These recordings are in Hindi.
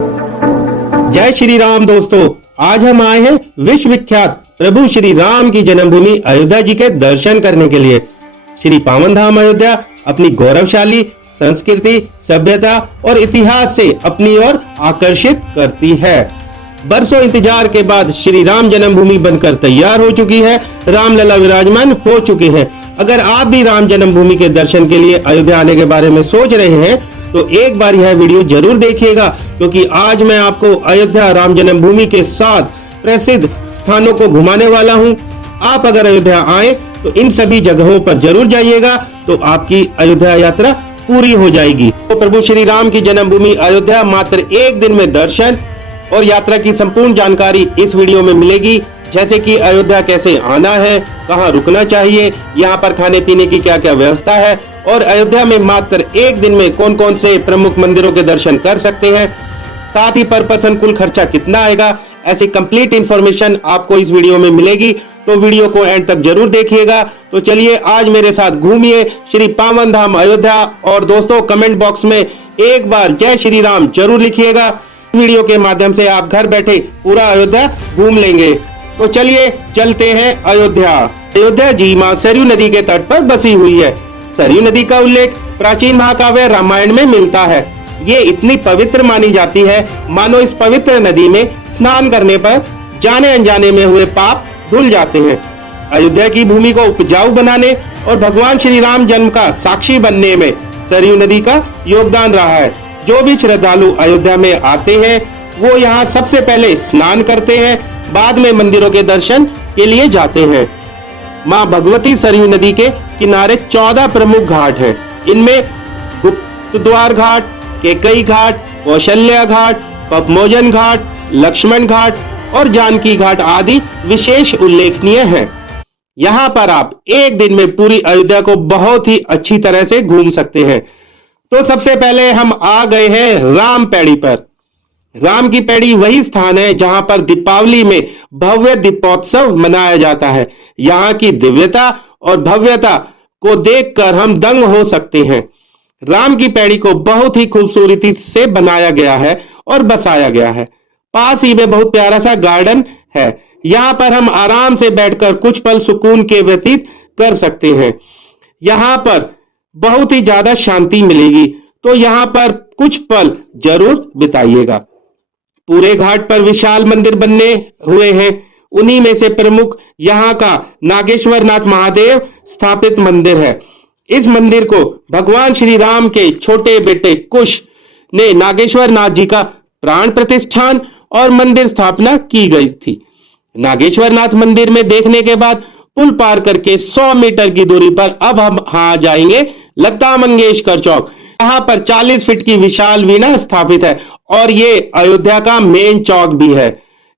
जय श्री राम दोस्तों, आज हम आए हैं विश्व विख्यात प्रभु श्री राम की जन्मभूमि अयोध्या जी के दर्शन करने के लिए। श्री पावन धाम अयोध्या अपनी गौरवशाली संस्कृति, सभ्यता और इतिहास से अपनी ओर आकर्षित करती है। बरसों इंतजार के बाद श्री राम जन्मभूमि बनकर तैयार हो चुकी है। रामलला विराजमान हो चुके हैं। अगर आप भी राम जन्मभूमि के दर्शन के लिए अयोध्या आने के बारे में सोच रहे हैं तो एक बार यह वीडियो जरूर देखिएगा, क्योंकि आज मैं आपको अयोध्या राम जन्मभूमि के 7 प्रसिद्ध स्थानों को घुमाने वाला हूं। आप अगर अयोध्या आए तो इन सभी जगहों पर जरूर जाइएगा, तो आपकी अयोध्या यात्रा पूरी हो जाएगी। तो प्रभु श्री राम की जन्मभूमि अयोध्या मात्र एक दिन में दर्शन और यात्रा की संपूर्ण जानकारी इस वीडियो में मिलेगी, जैसे कि अयोध्या कैसे आना है, कहाँ रुकना चाहिए, यहाँ पर खाने पीने की क्या क्या व्यवस्था है और अयोध्या में मात्र एक दिन में कौन कौन से प्रमुख मंदिरों के दर्शन कर सकते हैं, साथ ही पर पर्सन कुल खर्चा कितना आएगा। ऐसी कंप्लीट इंफॉर्मेशन आपको इस वीडियो में मिलेगी, तो वीडियो को एंड तक जरूर देखिएगा। तो चलिए आज मेरे साथ घूमिए श्री पावन धाम अयोध्या। और दोस्तों, कमेंट बॉक्स में एक बार जय श्री राम जरूर लिखिएगा। वीडियो के माध्यम से आप घर बैठे पूरा अयोध्या घूम लेंगे। तो चलिए चलते हैं अयोध्या। अयोध्या जी मां सरयू नदी के तट पर बसी हुई है। सरयू नदी का उल्लेख प्राचीन महाकाव्य रामायण में मिलता है। ये इतनी पवित्र मानी जाती है मानो इस पवित्र नदी में स्नान करने पर जाने अनजाने में हुए पाप धुल जाते हैं। अयोध्या की भूमि को उपजाऊ बनाने और भगवान श्री राम जन्म का साक्षी बनने में सरयू नदी का योगदान रहा है। जो भी श्रद्धालु अयोध्या में आते हैं वो यहाँ सबसे पहले स्नान करते हैं, बाद में मंदिरों के दर्शन के लिए जाते हैं। मां भगवती सरयू नदी के किनारे 14 प्रमुख घाट हैं। इनमें गुप्तद्वार घाट, केकई घाट, कौशल्या घाट, पपमोचन घाट, लक्ष्मण घाट और जानकी घाट आदि विशेष उल्लेखनीय हैं। यहाँ पर आप एक दिन में पूरी अयोध्या को बहुत ही अच्छी तरह से घूम सकते हैं। तो सबसे पहले हम आ गए हैं राम पैड़ी पर। राम की पैड़ी वही स्थान है जहां पर दीपावली में भव्य दीपोत्सव मनाया जाता है। यहाँ की दिव्यता और भव्यता को देखकर हम दंग हो सकते हैं। राम की पैड़ी को बहुत ही खूबसूरती से बनाया गया है और बसाया गया है। पास ही में बहुत प्यारा सा गार्डन है। यहाँ पर हम आराम से बैठकर कुछ पल सुकून के व्यतीत कर सकते हैं। यहाँ पर बहुत ही ज्यादा शांति मिलेगी, तो यहाँ पर कुछ पल जरूर बिताइएगा। पूरे घाट पर विशाल मंदिर बनने हुए हैं। उन्हीं में से प्रमुख यहाँ का नागेश्वर नाथ महादेव स्थापित मंदिर है। इस मंदिर को भगवान श्री राम के छोटे बेटे कुश ने नागेश्वर नाथ जी का प्राण प्रतिष्ठान और मंदिर स्थापना की गई थी। नागेश्वर नाथ मंदिर में देखने के बाद पुल पार करके 100 मीटर की दूरी पर अब हम आ जाएंगे लता मंगेशकर चौक। यहाँ पर 40 फीट की विशाल वीणा स्थापित है और ये अयोध्या का मेन चौक भी है।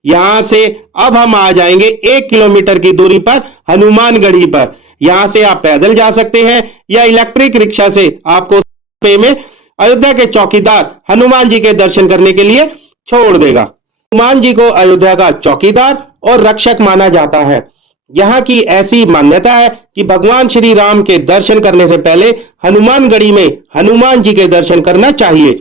यहाँ से अब हम आ जाएंगे 1 किलोमीटर की दूरी पर हनुमानगढ़ी पर। यहाँ से आप पैदल जा सकते हैं या इलेक्ट्रिक रिक्शा से आपको पे में अयोध्या के चौकीदार हनुमान जी के दर्शन करने के लिए छोड़ देगा। हनुमान जी को अयोध्या का चौकीदार और रक्षक माना जाता है। यहाँ की ऐसी मान्यता है कि भगवान श्री राम के दर्शन करने से पहले हनुमानगढ़ी में हनुमान जी के दर्शन करना चाहिए।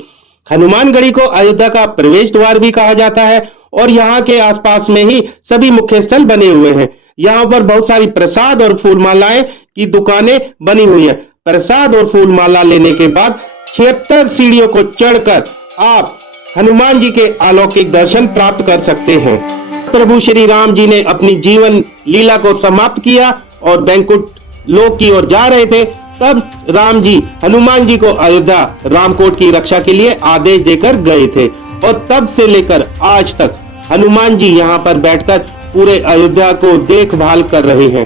हनुमानगढ़ी को अयोध्या का प्रवेश द्वार भी कहा जाता है और यहाँ के आसपास में ही सभी मुख्य स्थल बने हुए हैं। यहाँ पर बहुत सारी प्रसाद और फूल मालाएं की दुकानें बनी हुई हैं। प्रसाद और फूल माला लेने के बाद 76 सीढ़ियों को चढ़कर आप हनुमान जी के अलौकिक दर्शन प्राप्त कर सकते हैं। प्रभु श्री राम जी ने अपनी जीवन लीला को समाप्त किया और बैंकुट लोक की ओर जा रहे थे, तब राम जी हनुमान जी को अयोध्या रामकोट की रक्षा के लिए आदेश देकर गए थे और तब से लेकर आज तक हनुमान जी यहाँ पर बैठकर पूरे अयोध्या को देखभाल कर रहे हैं।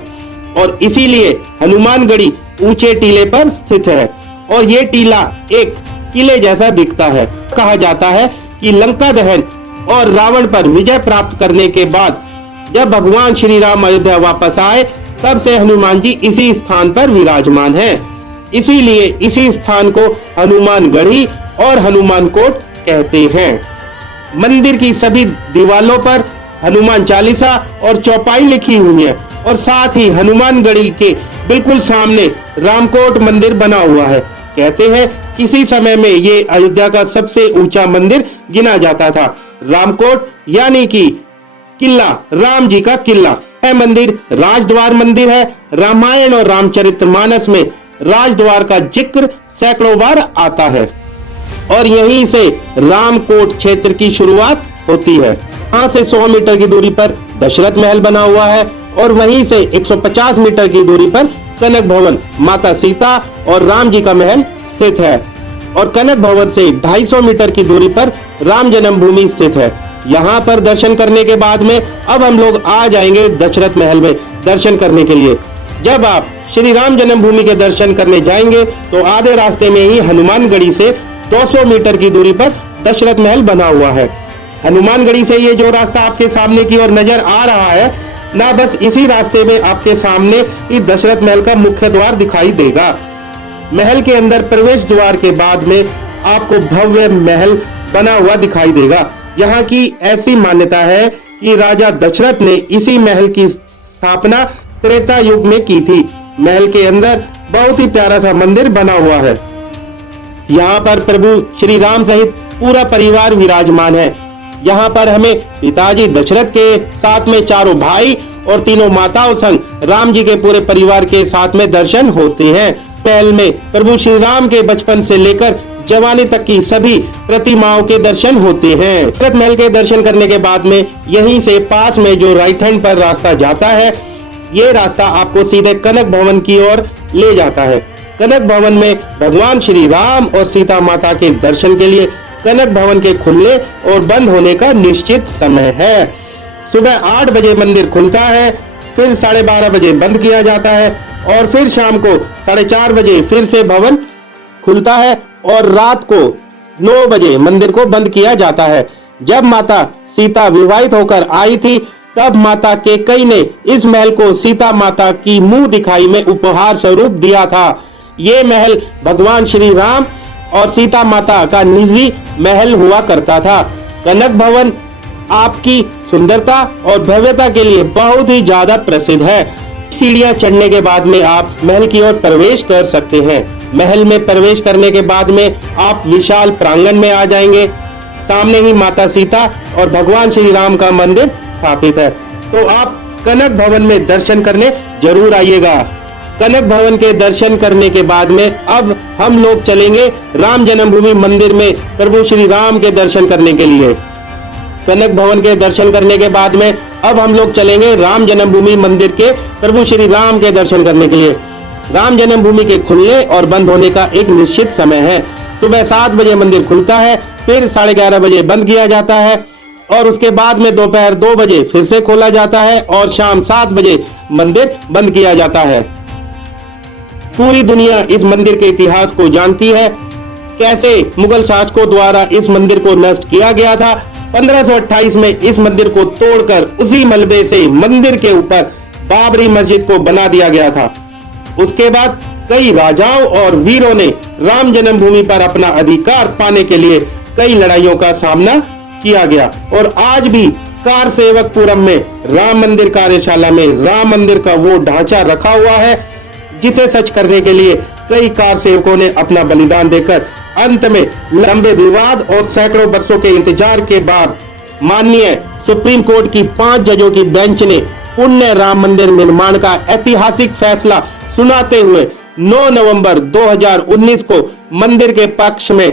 और इसीलिए हनुमानगढ़ी ऊंचे टीले पर स्थित है और ये टीला एक किले जैसा दिखता है। कहा जाता है कि लंका दहन और रावण पर विजय प्राप्त करने के बाद जब भगवान श्री राम अयोध्या वापस आए, तब से हनुमान जी इसी स्थान पर विराजमान हैं। इसीलिए इसी स्थान को हनुमानगढ़ी और हनुमानकोट कहते हैं। मंदिर की सभी दीवारों पर हनुमान चालीसा और चौपाई लिखी हुई है और साथ ही हनुमानगढ़ी के बिल्कुल सामने रामकोट मंदिर बना हुआ है। कहते हैं किसी समय में ये अयोध्या का सबसे ऊंचा मंदिर गिना जाता था। रामकोट यानी कि किला, राम जी का किला है। मंदिर राजद्वार मंदिर है। रामायण और रामचरितमानस में राजद्वार का जिक्र सैकड़ों बार आता है और यहीं से रामकोट क्षेत्र की शुरुआत होती है। यहाँ से 100 मीटर की दूरी पर दशरथ महल बना हुआ है और वहीं से 150 मीटर की दूरी पर कनक भवन, माता सीता और राम जी का महल स्थित है और कनक भवन से 250 मीटर की दूरी पर राम जन्मभूमि स्थित है। यहाँ पर दर्शन करने के बाद में अब हम लोग आ जाएंगे दशरथ महल में दर्शन करने के लिए। जब आप श्री राम जन्मभूमि के दर्शन करने जाएंगे तो आधे रास्ते में ही हनुमानगढ़ी से 200 मीटर की दूरी पर दशरथ महल बना हुआ है। हनुमानगढ़ी से ये जो रास्ता आपके सामने की ओर नजर आ रहा है ना, बस इसी रास्ते में आपके सामने ही दशरथ महल का मुख्य द्वार दिखाई देगा। महल के अंदर प्रवेश द्वार के बाद में आपको भव्य महल बना हुआ दिखाई देगा। यहाँ की ऐसी मान्यता है कि राजा दशरथ ने इसी महल की स्थापना त्रेता युग में की थी। महल के अंदर बहुत ही प्यारा सा मंदिर बना हुआ है। यहाँ पर प्रभु श्री राम सहित पूरा परिवार विराजमान है। यहाँ पर हमें पिताजी दशरथ के साथ में चारों भाई और तीनों माताओं संग राम जी के पूरे परिवार के साथ में दर्शन होते हैं। महल में प्रभु श्री राम के बचपन से लेकर जवानी तक की सभी प्रतिमाओं के दर्शन होते हैं। दशरथ महल के दर्शन करने के बाद में यहीं से पास में जो राइट हैंड पर रास्ता जाता है, ये रास्ता आपको सीधे कनक भवन की ओर ले जाता है। कनक भवन में भगवान श्री राम और सीता माता के दर्शन के लिए कनक भवन के खुलने और बंद होने का निश्चित समय है। सुबह 8 बजे मंदिर खुलता है, फिर 12:30 बजे बंद किया जाता है और फिर शाम को 4:30 बजे फिर से भवन खुलता है और रात को 9 बजे मंदिर को बंद किया जाता है। जब माता सीता विवाहित होकर आई थी तब माता कैकेयी ने इस महल को सीता माता की मुंह दिखाई में उपहार स्वरूप दिया था। ये महल भगवान श्री राम और सीता माता का निजी महल हुआ करता था। कनक भवन आपकी सुंदरता और भव्यता के लिए बहुत ही ज्यादा प्रसिद्ध है। सीढ़ियां चढ़ने के बाद में आप महल की ओर प्रवेश कर सकते हैं। महल में प्रवेश करने के बाद में आप विशाल प्रांगण में आ जाएंगे। सामने ही माता सीता और भगवान श्री राम का मंदिर स्थापित है। तो आप कनक भवन में दर्शन करने जरूर आइएगा। कनक भवन के दर्शन करने के बाद में अब हम लोग चलेंगे राम जन्मभूमि मंदिर में प्रभु श्री राम के दर्शन करने के लिए। कनक भवन के दर्शन करने के बाद में अब हम लोग चलेंगे राम जन्मभूमि मंदिर के प्रभु श्री राम के दर्शन करने के लिए। राम जन्मभूमि के खुलने और बंद होने का एक निश्चित समय है। सुबह 7 बजे मंदिर खुलता है, फिर 11:30 बजे बंद किया जाता है और उसके बाद में दोपहर 2 बजे फिर से खोला जाता है और शाम 7 बजे मंदिर बंद किया जाता है। पूरी दुनिया इस मंदिर के इतिहास को जानती है, कैसे मुगल शासकों द्वारा इस मंदिर को नष्ट किया गया था। 1528 में इस मंदिर को तोड़कर उसी मलबे से मंदिर के ऊपर बाबरी मस्जिद को बना दिया गया था। उसके बाद कई राजाओं और वीरों ने राम जन्मभूमि पर अपना अधिकार पाने के लिए कई लड़ाइयों का सामना किया गया और आज भी कार सेवकपुरम में राम मंदिर कार्यशाला में राम मंदिर का वो ढांचा रखा हुआ है जिसे सच करने के लिए कई कार सेवकों ने अपना बलिदान देकर अंत में लंबे विवाद और सैकड़ों वर्षों के इंतजार के बाद माननीय सुप्रीम कोर्ट की 5 जजों की बेंच ने पुण्य राम मंदिर निर्माण का ऐतिहासिक फैसला सुनाते हुए 9 नवंबर 2019 को मंदिर के पक्ष में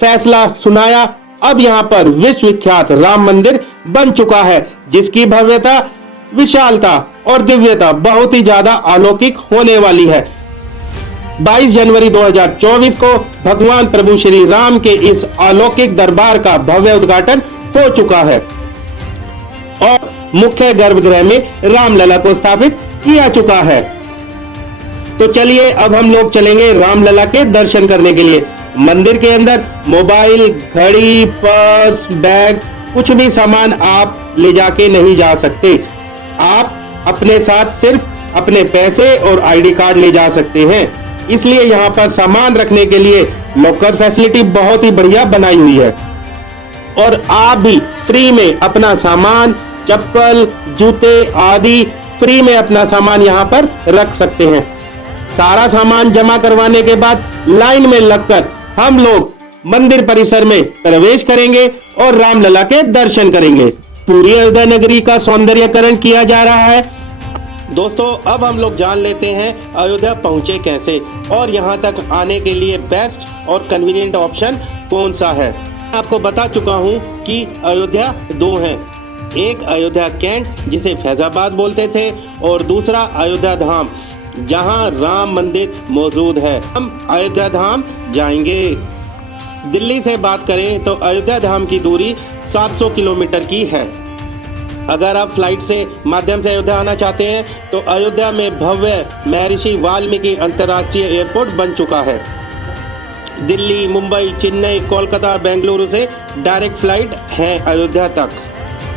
फैसला सुनाया। अब यहाँ पर विश्व विख्यात राम मंदिर बन चुका है जिसकी भव्यता, विशालता और दिव्यता बहुत ही ज्यादा अलौकिक होने वाली है। 22 जनवरी 2024 को भगवान प्रभु श्री राम के इस अलौकिक दरबार का भव्य उद्घाटन हो चुका है और मुख्य गर्भगृह में रामलला को स्थापित किया चुका है। तो चलिए अब हम लोग चलेंगे रामलला के दर्शन करने के लिए। मंदिर के अंदर मोबाइल, घड़ी, पर्स, बैग, कुछ भी सामान आप ले जाके नहीं जा सकते। आप अपने साथ सिर्फ अपने पैसे और आईडी कार्ड ले जा सकते हैं। इसलिए यहाँ पर सामान रखने के लिए लॉकर फैसिलिटी बहुत ही बढ़िया बनाई हुई है और आप भी फ्री में अपना सामान, चप्पल, जूते आदि फ्री में अपना सामान यहाँ पर रख सकते हैं। सारा सामान जमा करवाने के बाद लाइन में लगकर हम लोग मंदिर परिसर में प्रवेश करेंगे और रामलला के दर्शन करेंगे। पूरी अयोध्या नगरी का सौंदर्यकरण किया जा रहा है। दोस्तों, अब हम लोग जान लेते हैं अयोध्या पहुंचे कैसे और यहां तक आने के लिए बेस्ट और कन्वीनियंट ऑप्शन कौन सा है। आपको बता चुका हूं कि अयोध्या दो हैं, एक अयोध्या कैंट जिसे फैजाबाद बोलते थे और दूसरा अयोध्या धाम जहां राम मंदिर मौजूद है। हम अयोध्या धाम जाएंगे। दिल्ली से बात करें तो अयोध्या धाम की दूरी 700 किलोमीटर की है। अगर आप फ्लाइट से माध्यम से अयोध्या आना चाहते हैं तो अयोध्या में भव्य महर्षि वाल्मीकि अंतर्राष्ट्रीय एयरपोर्ट बन चुका है। दिल्ली, मुंबई, चेन्नई, कोलकाता, बेंगलुरु से डायरेक्ट फ्लाइट है अयोध्या तक।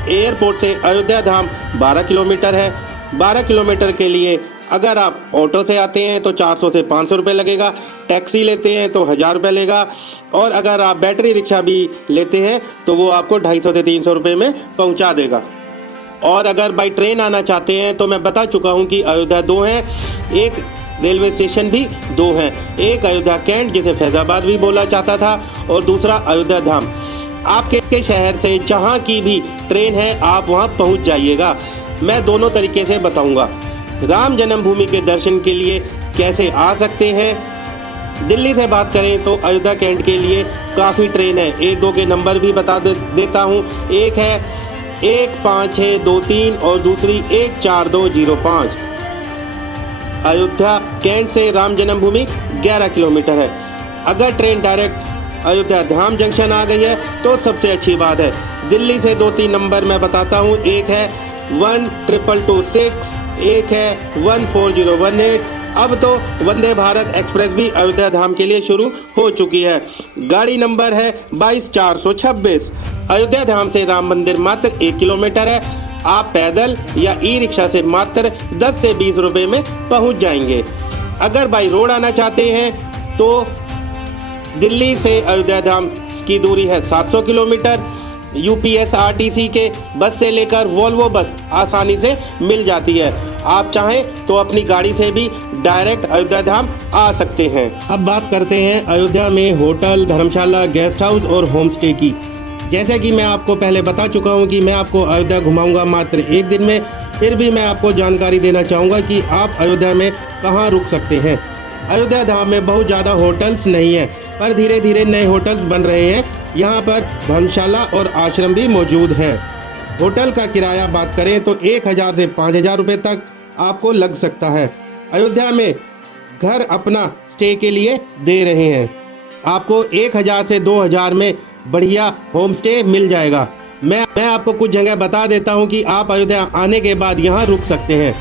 एयरपोर्ट से अयोध्या धाम 12 किलोमीटर है। 12 किलोमीटर के लिए अगर आप ऑटो से आते हैं तो 400 से 500 रुपये लगेगा, टैक्सी लेते हैं तो 1000 रुपये लेगा और अगर आप बैटरी रिक्शा भी लेते हैं तो वो आपको 250 से 300 रुपये में पहुंचा देगा। और अगर बाई ट्रेन आना चाहते हैं तो मैं बता चुका हूं कि अयोध्या दो हैं, एक रेलवे स्टेशन भी दो हैं, एक अयोध्या कैंट जिसे फैजाबाद भी बोला जाता था और दूसरा अयोध्या धाम। आपके शहर से जहां की भी ट्रेन है आप वहां पहुंच जाइएगा। मैं दोनों तरीके से बताऊंगा। राम जन्मभूमि के दर्शन के लिए कैसे आ सकते हैं। दिल्ली से बात करें तो अयोध्या कैंट के लिए काफ़ी ट्रेन है। एक दो के नंबर भी बता देता हूँ। एक है 15623 और दूसरी 14205। अयोध्या कैंट से राम जन्मभूमि 11 किलोमीटर है। अगर ट्रेन डायरेक्ट अयोध्या धाम जंक्शन आ गई है तो सबसे अच्छी बात है। दिल्ली से 2-3 नंबर मैं बताता हूँ। एक है 12226, एक है 14018। अब तो वंदे भारत एक्सप्रेस भी अयोध्या धाम के लिए शुरू हो चुकी है। गाड़ी नंबर है 22426। अयोध्या धाम से राम मंदिर मात्र 1 किलोमीटर है। आप पैदल या ई रिक्शा से मात्र 10 से 20 रुपए में पहुंच जाएंगे। अगर बाई रोड आना चाहते हैं तो दिल्ली से अयोध्या धाम की दूरी है 700 किलोमीटर। यूपीएसआरटीसी के बस से लेकर वोल्वो बस आसानी से मिल जाती है। आप चाहें तो अपनी गाड़ी से भी डायरेक्ट अयोध्या धाम आ सकते हैं। अब बात करते हैं अयोध्या में होटल, धर्मशाला, गेस्ट हाउस और होम स्टे की। जैसे कि मैं आपको पहले बता चुका हूं कि मैं आपको अयोध्या घुमाऊंगा मात्र एक दिन में, फिर भी मैं आपको जानकारी देना चाहूँगा कि आप अयोध्या में कहाँ रुक सकते हैं। अयोध्या धाम में बहुत ज़्यादा होटल्स नहीं है, पर धीरे धीरे नए होटल्स बन रहे हैं। यहाँ पर धर्मशाला और आश्रम भी मौजूद है। होटल का किराया बात करें तो 1000 से 5000 रुपये तक आपको लग सकता है। अयोध्या में घर अपना स्टे के लिए दे रहे हैं। आपको 1000 से 2000 में बढ़िया होम स्टे मिल जाएगा। मैं आपको कुछ जगह बता देता हूँ कि आप अयोध्या आने के बाद यहाँ रुक सकते हैं।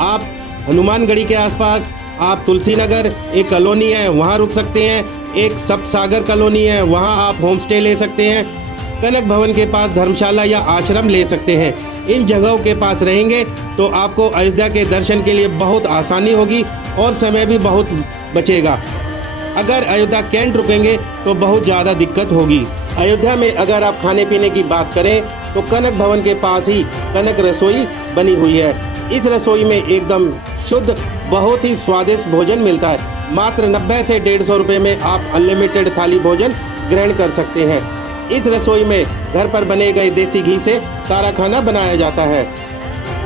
आप हनुमानगढ़ी के आसपास आप तुलसी नगर एक कॉलोनी है वहाँ रुक सकते हैं। एक सप्तसागर कॉलोनी है वहाँ आप होम स्टे ले सकते हैं। कनक भवन के पास धर्मशाला या आश्रम ले सकते हैं। इन जगहों के पास रहेंगे तो आपको अयोध्या के दर्शन के लिए बहुत आसानी होगी और समय भी बहुत बचेगा। अगर अयोध्या कैंट रुकेंगे तो बहुत ज़्यादा दिक्कत होगी। अयोध्या में अगर आप खाने पीने की बात करें तो कनक भवन के पास ही कनक रसोई बनी हुई है। इस रसोई में एकदम शुद्ध बहुत ही स्वादिष्ट भोजन मिलता है। मात्र 90 से 150 रुपये में आप अनलिमिटेड थाली भोजन ग्रहण कर सकते हैं। इस रसोई में घर पर बने गए देसी घी से सारा खाना बनाया जाता है।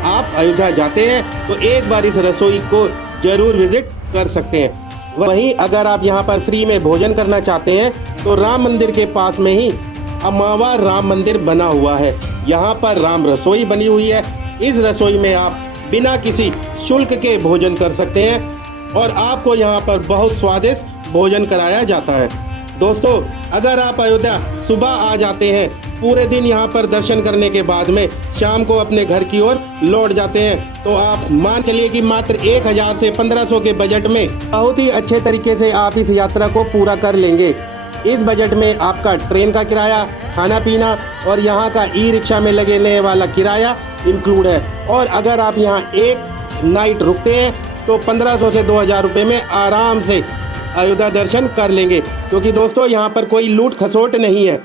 आप अयोध्या जाते हैं तो एक बार इस रसोई को जरूर विजिट कर सकते हैं। वहीं अगर आप यहां पर फ्री में भोजन करना चाहते हैं तो राम मंदिर के पास में ही अमावा राम मंदिर बना हुआ है। यहां पर राम रसोई बनी हुई है। इस रसोई में आप बिना किसी शुल्क के भोजन कर सकते हैं और आपको यहां पर बहुत स्वादिष्ट भोजन कराया जाता है। दोस्तों, अगर आप अयोध्या सुबह आ जाते हैं, पूरे दिन यहां पर दर्शन करने के बाद में शाम को अपने घर की ओर लौट जाते हैं तो आप मान चलिए कि मात्र 1000 से 1500 के बजट में बहुत ही अच्छे तरीके से आप इस यात्रा को पूरा कर लेंगे। इस बजट में आपका ट्रेन का किराया, खाना पीना और यहाँ का ई रिक्शा में लगने वाला किराया इंक्लूड है। और अगर आप यहाँ एक नाइट रुकते हैं तो 1500 से 2000 रुपये में आराम से अयोध्या दर्शन कर लेंगे, क्योंकि दोस्तों यहाँ पर कोई लूट खसोट नहीं है।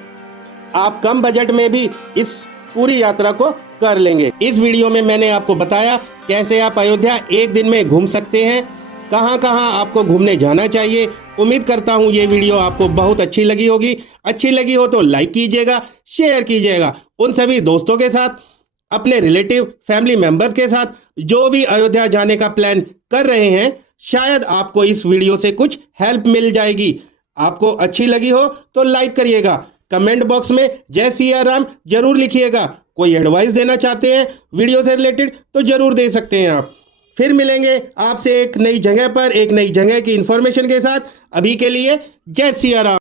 आप कम बजट में भी इस पूरी यात्रा को कर लेंगे। इस वीडियो में मैंने आपको बताया कैसे आप अयोध्या एक दिन में घूम सकते हैं, कहाँ कहाँ आपको घूमने जाना चाहिए उम्मीद करता हूँ ये वीडियो आपको बहुत अच्छी लगी होगी। अच्छी लगी हो तो लाइक कीजिएगा, शेयर कीजिएगा उन सभी दोस्तों के साथ, अपने रिलेटिव फैमिली मेंबर्स के साथ जो भी अयोध्या जाने का प्लान कर रहे हैं। शायद आपको इस वीडियो से कुछ हेल्प मिल जाएगी। आपको अच्छी लगी हो तो लाइक करिएगा, कमेंट बॉक्स में जय सिया राम जरूर लिखिएगा। कोई एडवाइस देना चाहते हैं वीडियो से रिलेटेड तो जरूर दे सकते हैं आप। फिर मिलेंगे आपसे एक नई जगह पर, एक नई जगह की इंफॉर्मेशन के साथ। अभी के लिए जय सिया राम।